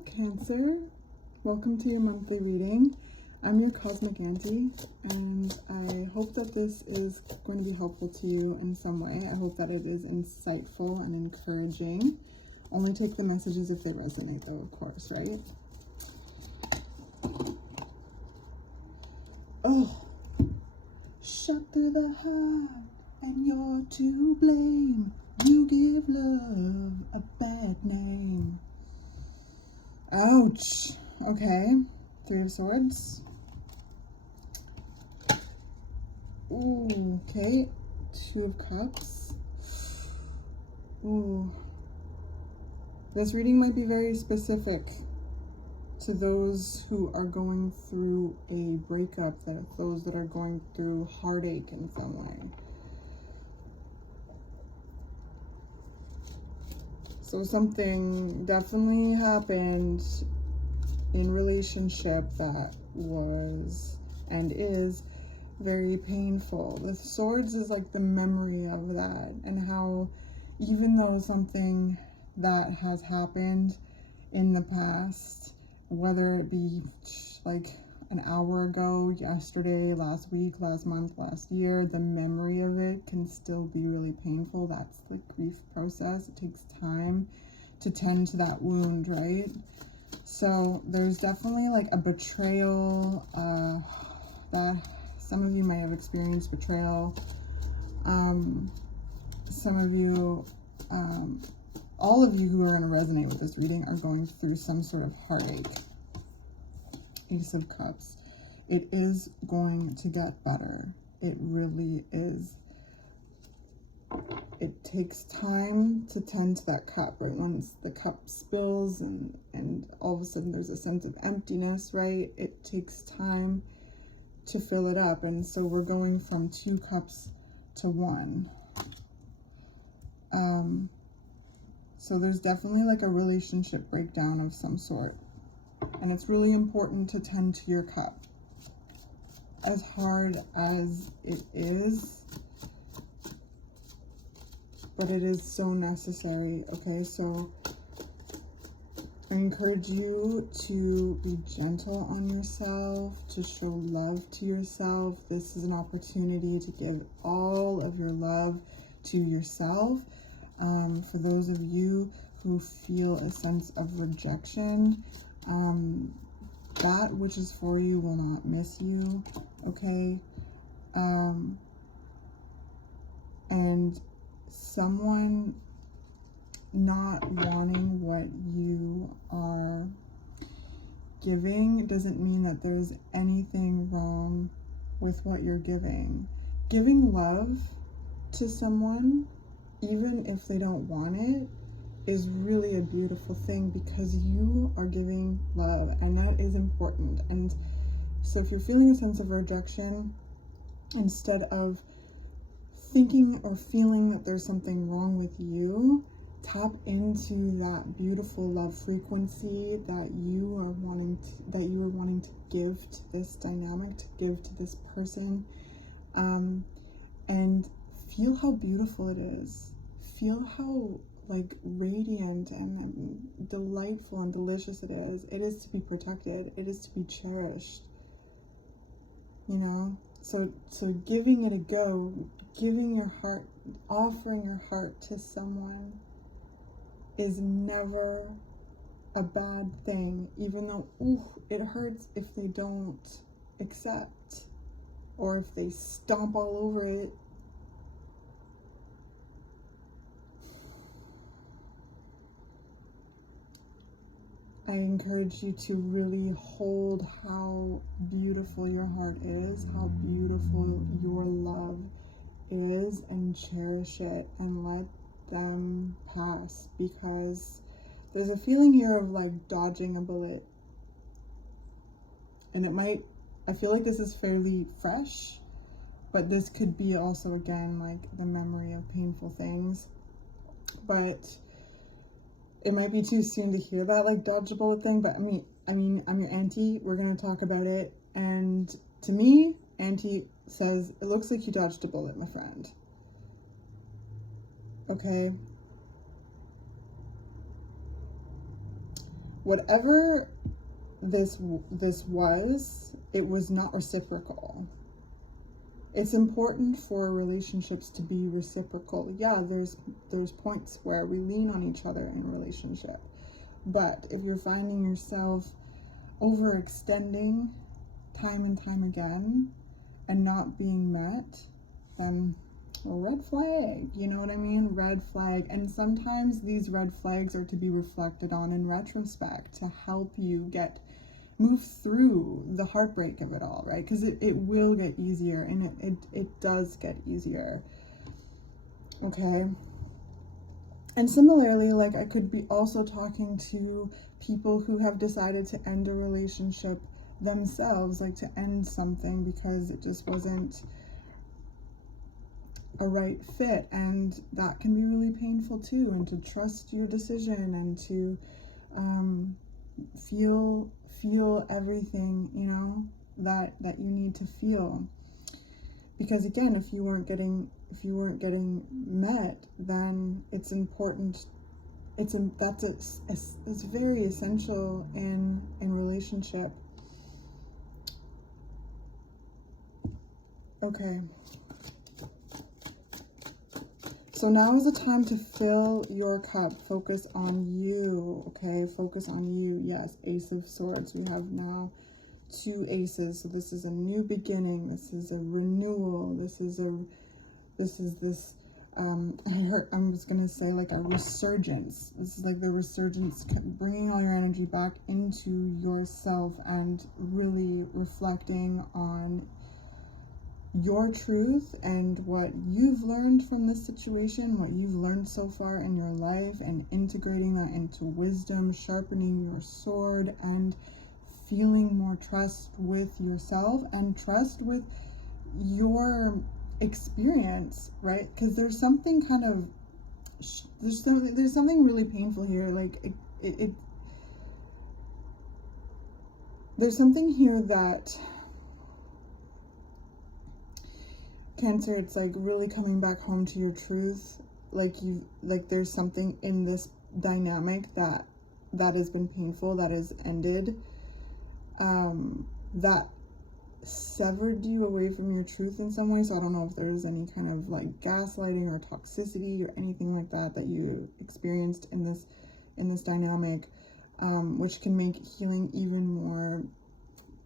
Hello, Cancer. Welcome to your monthly reading. I'm your cosmic auntie, and I hope that this is going to be helpful to you in some way. I hope that it is insightful and encouraging. Only take the messages if they resonate, though, of course, right? Oh, shot through the heart, and you're to blame. You give love a bad name. Ouch. Okay. Three of Swords. Ooh, okay. Two of Cups. Ooh. This reading might be very specific to those who are going through a breakup, those that are going through heartache in some way. So something definitely happened in relationship that was and is very painful. The Swords is like the memory of that, and how even though something that has happened in the past, whether it be like an hour ago, yesterday, last week, last month, last year, the memory of it can still be really painful. That's the grief process. It takes time to tend to that wound, right? So there's definitely like a betrayal, that some of you might have experienced betrayal. Some of you, all of you who are going to resonate with this reading are going through some sort of heartache. Ace of Cups. It is going to get better. It really is. It takes time to tend to that cup, right? Once the cup spills and all of a sudden there's a sense of emptiness, right? It takes time to fill it up. And so we're going from 2 cups to 1. So there's definitely like a relationship breakdown of some sort. And it's really important to tend to your cup. As hard as it is, but it is so necessary, okay? So I encourage you to be gentle on yourself, to show love to yourself. This is an opportunity to give all of your love to yourself. For those of you who feel a sense of rejection, that which is for you will not miss you, okay? And someone not wanting what you are giving doesn't mean that there's anything wrong with what you're giving. Giving love to someone, even if they don't want it, is really a beautiful thing, because you are giving love, and that is important. And so if you're feeling a sense of rejection, instead of thinking or feeling that there's something wrong with you, tap into that beautiful love frequency that you are wanting to give to this dynamic, to give to this person, and feel how beautiful it is. Feel how like radiant and delightful and delicious it is. It is to be protected. It is to be cherished. You know? So giving it a go, giving your heart, offering your heart to someone is never a bad thing, even though it hurts if they don't accept or if they stomp all over it. I encourage you to really hold how beautiful your heart is, how beautiful your love is, and cherish it and let them pass, because there's a feeling here of like dodging a bullet. And I feel like this is fairly fresh, but this could be also, again, like the memory of painful things. But it might be too soon to hear that like dodge a bullet thing, but I mean, I'm your auntie. We're going to talk about it. And to me, Auntie says, it looks like you dodged a bullet, my friend. Okay. whatever this was, it was not reciprocal. It's important for relationships to be reciprocal. Yeah, there's points where we lean on each other in a relationship. But if you're finding yourself overextending time and time again and not being met, then red flag, you know what I mean? Red flag. And sometimes these red flags are to be reflected on in retrospect to help you move through the heartbreak of it all, right? Because it will get easier, and it does get easier. Okay. And similarly, like, I could be also talking to people who have decided to end a relationship themselves, like to end something because it just wasn't a right fit, and that can be really painful too. And to trust your decision and to feel everything, you know, that you need to feel. Because again, if you weren't getting met, then it's important. It's very essential in relationship. Okay. So now is the time to fill your cup. Focus on you, okay? Focus on you. Yes, Ace of Swords. We have now 2 aces. So this is a new beginning. This is a renewal. I was going to say like a resurgence. This is like the resurgence, bringing all your energy back into yourself and really reflecting on your truth and what you've learned from this situation, what you've learned so far in your life, and integrating that into wisdom, sharpening your sword, and feeling more trust with yourself and trust with your experience, right? Because there's something really painful here. Like there's something here that Cancer, it's like really coming back home to your truth. Like there's something in this dynamic that has been painful, that has ended, that severed you away from your truth in some way. So I don't know if there's any kind of like gaslighting or toxicity or anything like that you experienced in this dynamic, which can make healing even more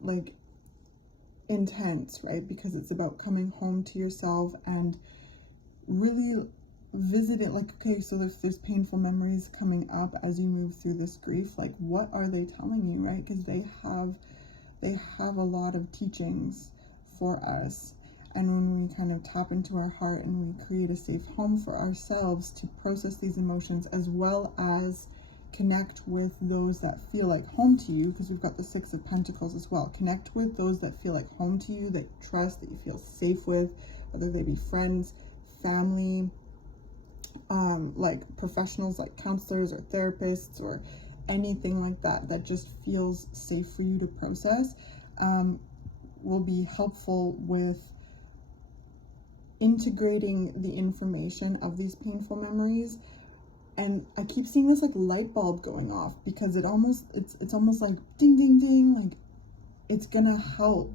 like intense, right? Because it's about coming home to yourself and really visiting, like, okay, so if there's painful memories coming up as you move through this grief, like, what are they telling you, right? Because they have a lot of teachings for us. And when we kind of tap into our heart and we create a safe home for ourselves to process these emotions, as well as connect with those that feel like home to you, because we've got the 6 of Pentacles as well. Connect with those that feel like home to you, that you trust, that you feel safe with, whether they be friends, family, like professionals like counselors or therapists or anything like that just feels safe for you to process, will be helpful with integrating the information of these painful memories. And I keep seeing this like light bulb going off, because it's almost like ding ding ding, like it's gonna help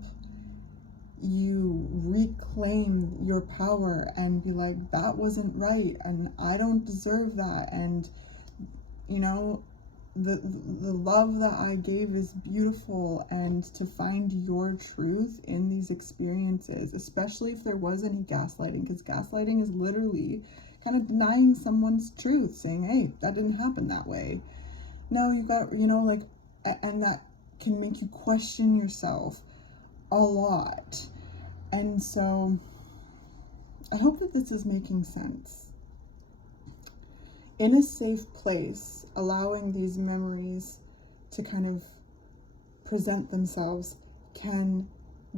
you reclaim your power and be like, that wasn't right and I don't deserve that, and you know, the love that I gave is beautiful. And to find your truth in these experiences, especially if there was any gaslighting, because gaslighting is literally kind of denying someone's truth, saying, hey, that didn't happen that way. No, you got, you know, like, and that can make you question yourself a lot. And so I hope that this is making sense. In a safe place, allowing these memories to kind of present themselves can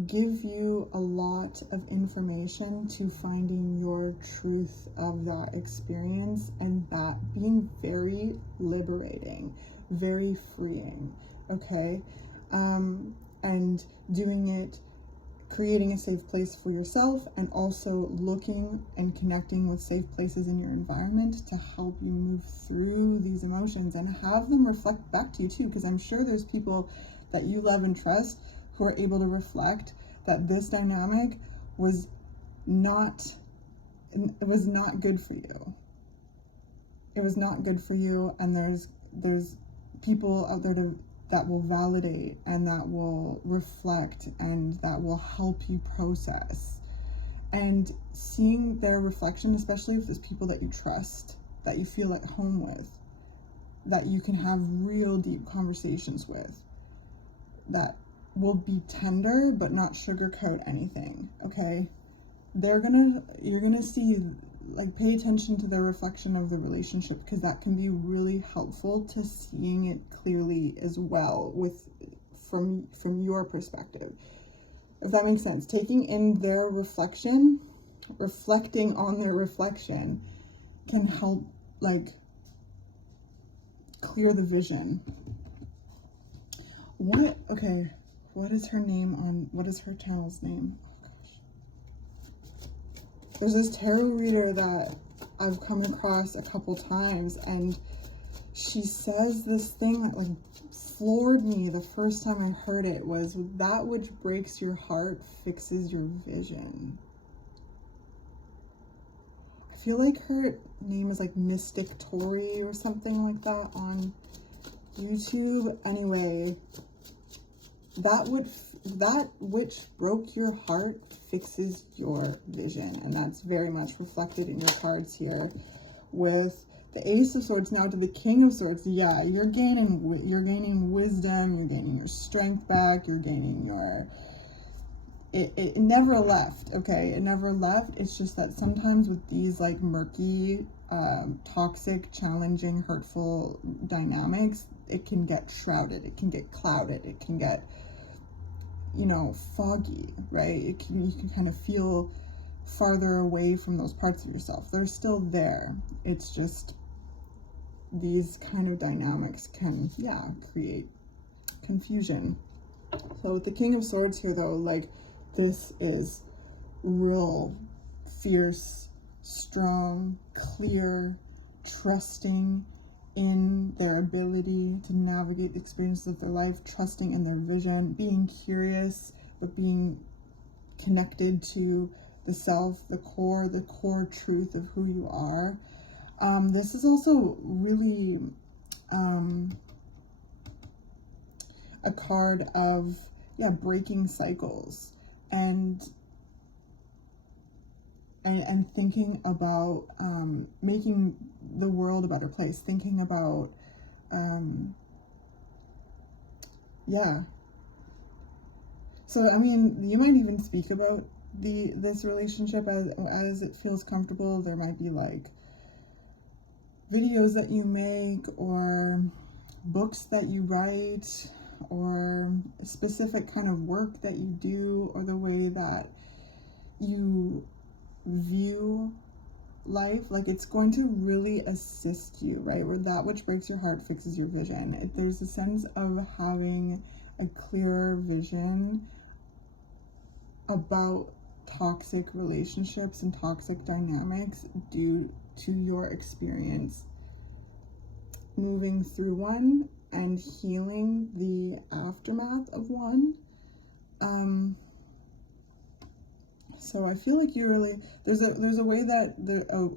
give you a lot of information to finding your truth of that experience, and that being very liberating, very freeing, okay? And doing it creating a safe place for yourself, and also looking and connecting with safe places in your environment to help you move through these emotions and have them reflect back to you too, because I'm sure there's people that you love and trust who are able to reflect that this dynamic was not good for you. It was not good for you, and there's people out there that will validate and that will reflect and that will help you process. And seeing their reflection, especially if there's people that you trust, that you feel at home with, that you can have real deep conversations with, that will be tender but not sugarcoat anything, okay? You're gonna see, like, pay attention to the reflection of the relationship, because that can be really helpful to seeing it clearly as well from your perspective, if that makes sense. Taking in their reflection, reflecting on their reflection can help, like, clear the vision. What is her name what is her channel's name? There's this tarot reader that I've come across a couple times, and she says this thing that, like, floored me the first time I heard it, was, that which breaks your heart fixes your vision. I feel like her name is like Mystic Tori or something like that on YouTube. Anyway, that which broke your heart fixes your vision, and that's very much reflected in your cards here with the Ace of Swords now to the King of Swords. Yeah, you're gaining wisdom, you're gaining your strength back, you're gaining your it never left, okay? It never left. It's just that sometimes with these, like, murky, toxic, challenging, hurtful dynamics, it can get shrouded, it can get clouded, it can get, foggy, right? You can kind of feel farther away from those parts of yourself. They're still there. It's just these kind of dynamics can, create confusion. So with the King of Swords here, though, like, this is real fierce, strong, clear, trusting in their ability to navigate the experiences of their life, trusting in their vision, being curious, but being connected to the self, the core truth of who you are. This is also really a card of, breaking cycles and thinking about making the world a better place, thinking about so I mean, you might even speak about this relationship as it feels comfortable. There might be, like, videos that you make or books that you write or a specific kind of work that you do, or the way that you view life. Like, it's going to really assist you, right? Where that which breaks your heart fixes your vision. There's a sense of having a clearer vision about toxic relationships and toxic dynamics due to your experience moving through one and healing the aftermath of one. So I feel like you really, there's a way that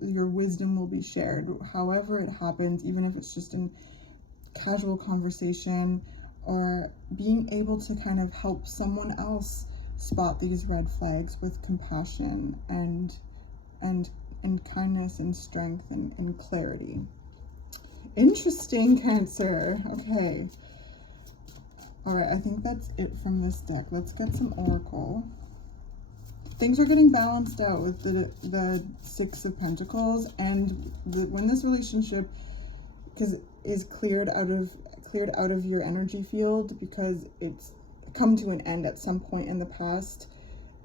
your wisdom will be shared, however it happens, even if it's just in casual conversation, or being able to kind of help someone else spot these red flags with compassion and kindness and strength and clarity. Interesting, Cancer. Okay. All right, I think that's it from this deck. Let's get some Oracle. Things are getting balanced out with the Six of Pentacles, and when this relationship is cleared out of your energy field, because it's come to an end at some point in the past,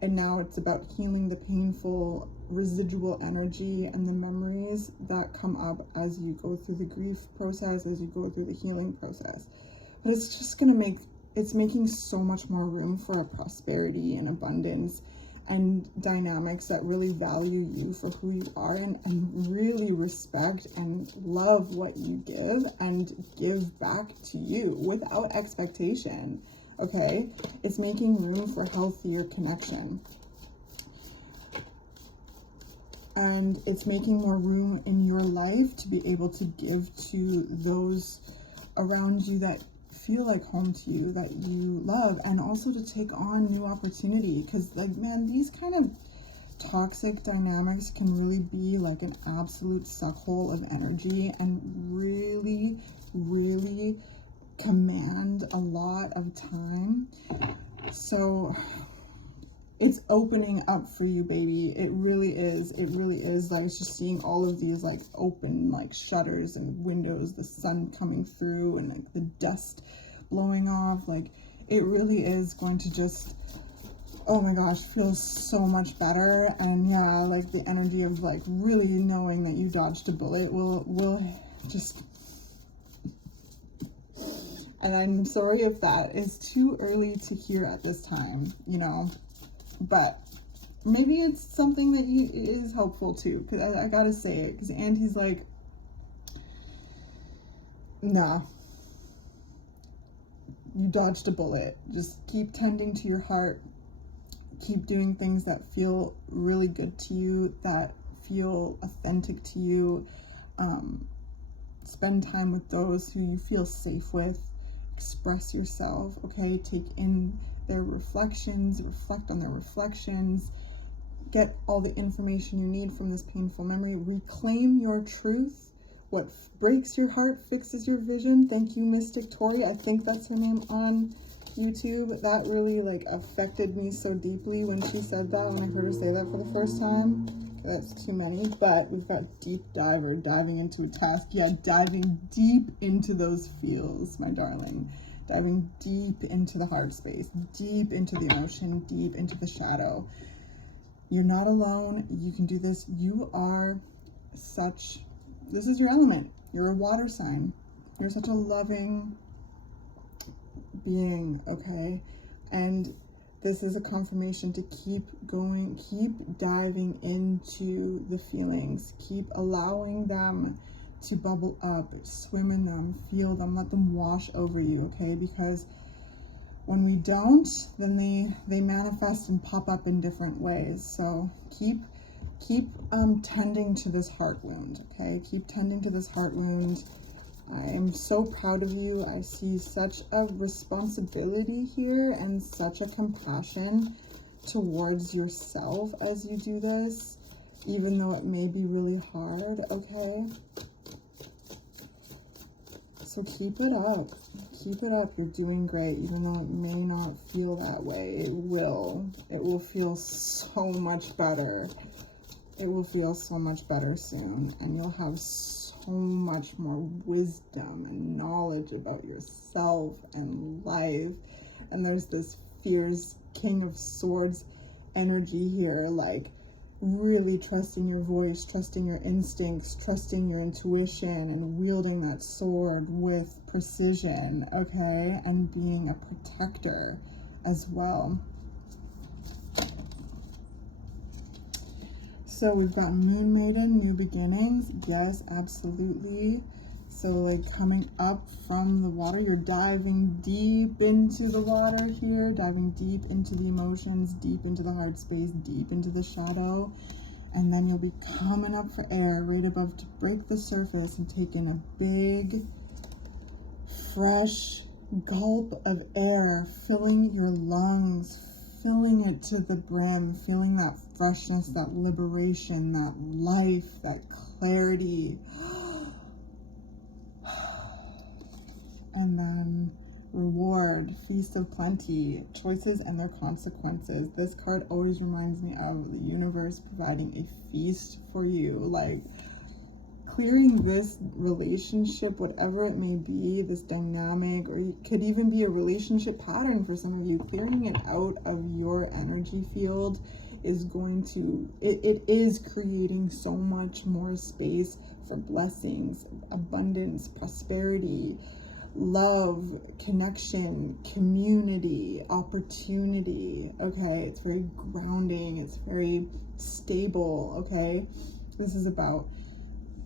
and now it's about healing the painful residual energy and the memories that come up as you go through the grief process, as you go through the healing process. But it's it's making so much more room for a prosperity and abundance and dynamics that really value you for who you are, and really respect and love what you give and give back to you without expectation. Okay, it's making room for healthier connection, and it's making more room in your life to be able to give to those around you that feel like home to you, that you love, and also to take on new opportunity. Because, like, man, these kind of toxic dynamics can really be like an absolute suckhole of energy and really, really command a lot of time. So it's opening up for you, baby. It really is. It really is. I was just seeing all of these like open like shutters and windows, the sun coming through and like the dust blowing off. Like, it really is going to just, oh my gosh, feels so much better. And yeah, like the energy of like really knowing that you dodged a bullet will just, and I'm sorry if that is too early to hear at this time, you know, but maybe it's something that is helpful too, because I gotta say it, because Auntie's like, nah, you dodged a bullet. Just keep tending to your heart. Keep doing things that feel really good to you, that feel authentic to you. Spend time with those who you feel safe with. Express yourself, okay? Take in their reflections, reflect on their reflections. Get all the information you need from this painful memory. Reclaim your truth. What breaks your heart fixes your vision. Thank you, Mystic Tori. I think that's her name on YouTube. That really like affected me so deeply when she said that, when I heard her say that for the first time. That's too many, but we've got Deep Diver, diving into a task. Yeah, diving deep into those feels, my darling. Diving deep into the heart space, deep into the emotion, deep into the shadow. You're not alone. You can do this. You are such, this is your element. You're a water sign. You're such a loving being, okay? And this is a confirmation to keep going, keep diving into the feelings, keep allowing them to bubble up, swim in them, feel them, let them wash over you, okay? Because when we don't, then they manifest and pop up in different ways. So keep tending to this heart wound, okay? Keep tending to this heart wound. I am so proud of you. I see such a responsibility here and such a compassion towards yourself as you do this, even though it may be really hard, okay? So keep it up. Keep it up. You're doing great, even though it may not feel that way. It will. It will feel so much better. It will feel so much better soon, and you'll have so much more wisdom and knowledge about yourself and life. And there's this fierce King of Swords energy here, like really trusting your voice, trusting your instincts, trusting your intuition, and wielding that sword with precision, okay? And being a protector as well. So we've got Moon Maiden, new beginnings. Yes, absolutely. So like coming up from the water, you're diving deep into the water here, diving deep into the emotions, deep into the heart space, deep into the shadow. And then you'll be coming up for air right above to break the surface and take in a big, fresh gulp of air, filling your lungs, filling it to the brim, feeling that freshness, that liberation, that life, that clarity. And then reward, feast of plenty, choices and their consequences. This card always reminds me of the universe providing a feast for you, like clearing this relationship, whatever it may be, this dynamic, or it could even be a relationship pattern for some of you. Clearing it out of your energy field is going to, it is creating so much more space for blessings, abundance, prosperity, love, connection, community, opportunity. Okay, it's very grounding, it's very stable. Okay, this is about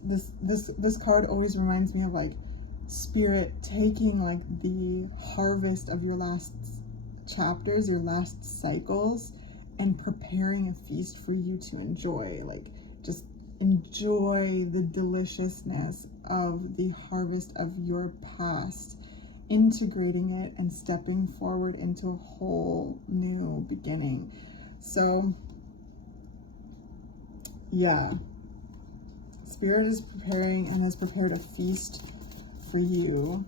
this card always reminds me of like spirit taking like the harvest of your last chapters, your last cycles, and preparing a feast for you to enjoy. Like, just enjoy the deliciousness of the harvest of your past, integrating it and stepping forward into a whole new beginning. So yeah, Spirit is preparing and has prepared a feast for you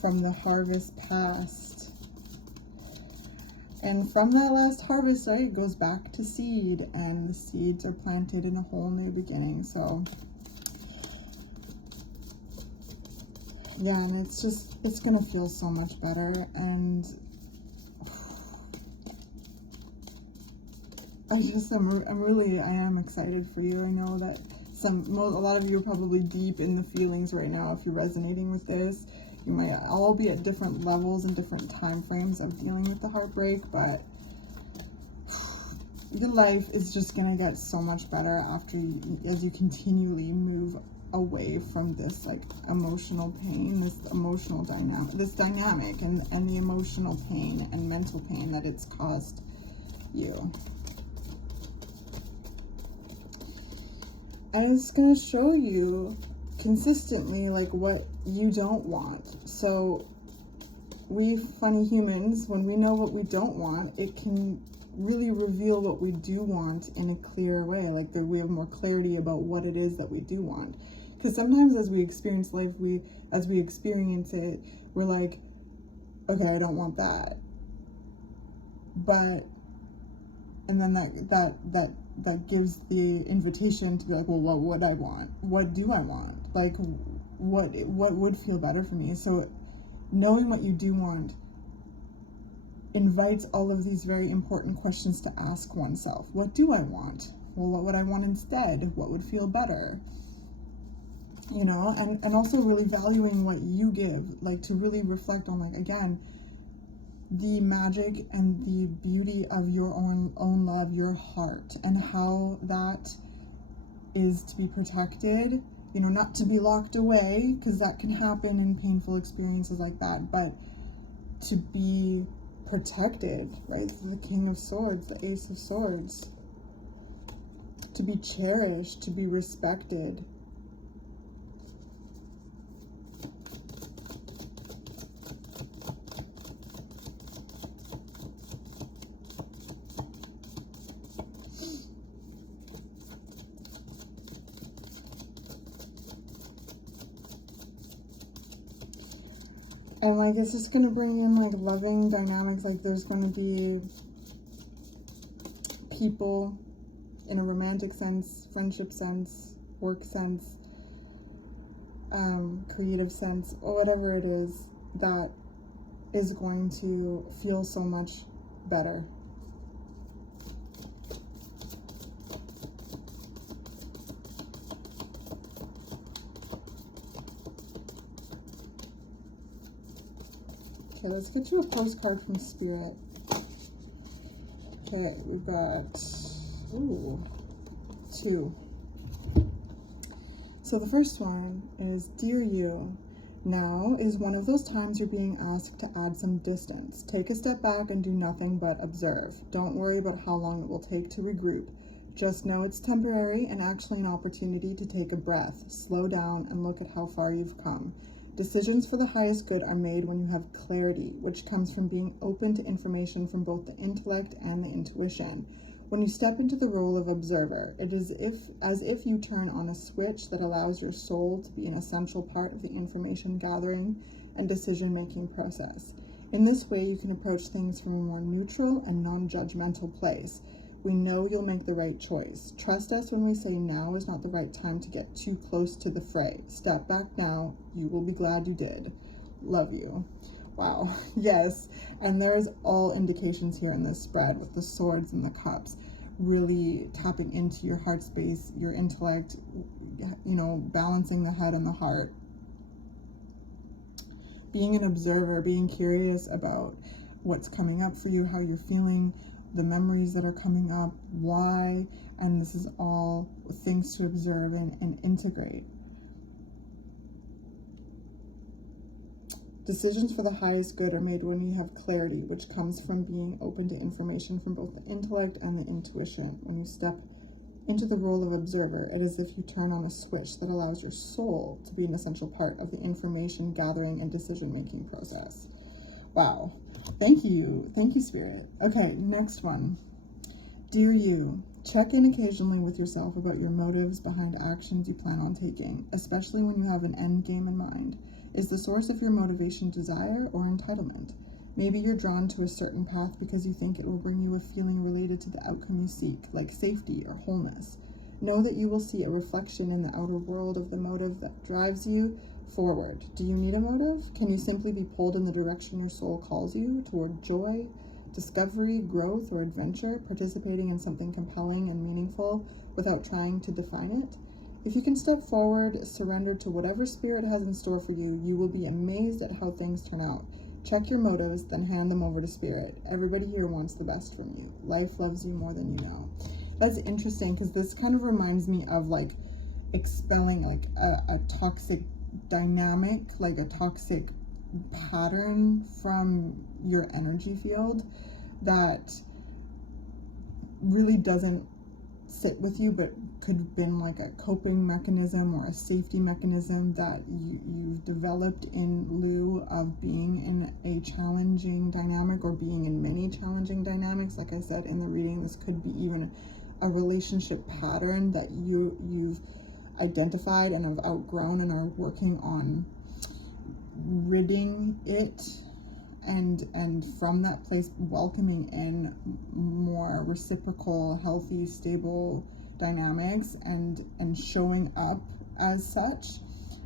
from the harvest past. And from that last harvest, right, it goes back to seed, and the seeds are planted in a whole new beginning. So yeah, and it's gonna feel so much better. And I am excited for you. I know that a lot of you are probably deep in the feelings right now. If you're resonating with this, you might all be at different levels and different time frames of dealing with the heartbreak, but your life is just gonna get so much better as you continually move away from this like emotional pain, this emotional dynamic and the emotional pain and mental pain that it's caused you. And it's going to show you consistently like what you don't want. So we funny humans, when we know what we don't want, it can really reveal what we do want in a clear way. Like we have more clarity about what it is that we do want. Because sometimes as we experience life, as we experience it, we're like, okay, I don't want that. But, and then that gives the invitation to be like, well, what would I want? What do I want? Like, what would feel better for me? So knowing what you do want invites all of these very important questions to ask oneself. What do I want? Well, what would I want instead? What would feel better? You know, and also really valuing what you give, like to really reflect on, like, again, the magic and the beauty of your own love, your heart, and how that is to be protected, you know, not to be locked away, because that can happen in painful experiences like that, but to be protected, right? The King of Swords, the Ace of Swords, to be cherished, to be respected. And like, it's just going to bring in like loving dynamics. Like there's going to be people in a romantic sense, friendship sense, work sense, creative sense, or whatever it is, that is going to feel so much better. Okay, let's get you a postcard from Spirit. Okay, we've got, two. So the first one is, Dear You, now is one of those times you're being asked to add some distance. Take a step back and do nothing but observe. Don't worry about how long it will take to regroup. Just know it's temporary and actually an opportunity to take a breath, slow down, and look at how far you've come. Decisions for the highest good are made when you have clarity, which comes from being open to information from both the intellect and the intuition. When you step into the role of observer, it is as if you turn on a switch that allows your soul to be an essential part of the information gathering and decision-making process. In this way, you can approach things from a more neutral and non-judgmental place. We know you'll make the right choice. Trust us when we say now is not the right time to get too close to the fray. Step back now. You will be glad you did. Love you. Wow. Yes. And there's all indications here in this spread with the swords and the cups, really tapping into your heart space, your intellect, you know, balancing the head and the heart. being an observer, being curious about what's coming up for you, how you're feeling, the memories that are coming up, why, and this is all things to observe and integrate. Decisions for the highest good are made when you have clarity, which comes from being open to information from both the intellect and the intuition. When you step into the role of observer, it is as if you turn on a switch that allows your soul to be an essential part of the information gathering and decision-making process. Wow. Thank you, Spirit. Okay, next one. Dear you, check in occasionally with yourself about your motives behind actions you plan on taking, especially when you have an end game in mind. Is the source of your motivation desire or entitlement? Maybe you're drawn to a certain path because you think it will bring you a feeling related to the outcome you seek, like safety or wholeness. Know that you will see a reflection in the outer world of the motive that drives you forward. Do you need a motive? Can you simply be pulled in the direction your soul calls you, toward joy, discovery, growth, or adventure, participating in something compelling and meaningful without trying to define it? If you can step forward, surrender to whatever spirit has in store for you, you will be amazed at how things turn out. Check your motives, then hand them over to spirit. Everybody here wants the best from you. Life loves you more than you know. That's interesting because this kind of reminds me of like expelling like a toxic dynamic, like a toxic pattern from your energy field that really doesn't sit with you, but could have been like a coping mechanism or a safety mechanism that you've developed in lieu of being in a challenging dynamic or being in many challenging dynamics. Like I said in the reading, this could be even a relationship pattern that you've identified and have outgrown and are working on ridding it, and from that place welcoming in more reciprocal, healthy, stable dynamics and showing up as such.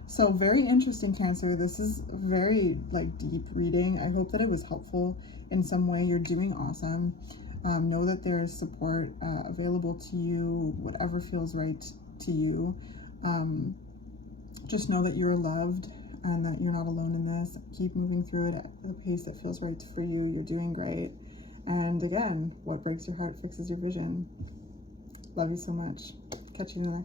So very interesting, Cancer. This is very like deep reading. I hope that it was helpful in some way. You're doing awesome. Know that there is support available to you, whatever feels right to you. Just know that you're loved and that you're not alone in this. Keep moving through it at the pace that feels right for you. You're doing great. And again, what breaks your heart fixes your vision. Love you so much. Catch you in the next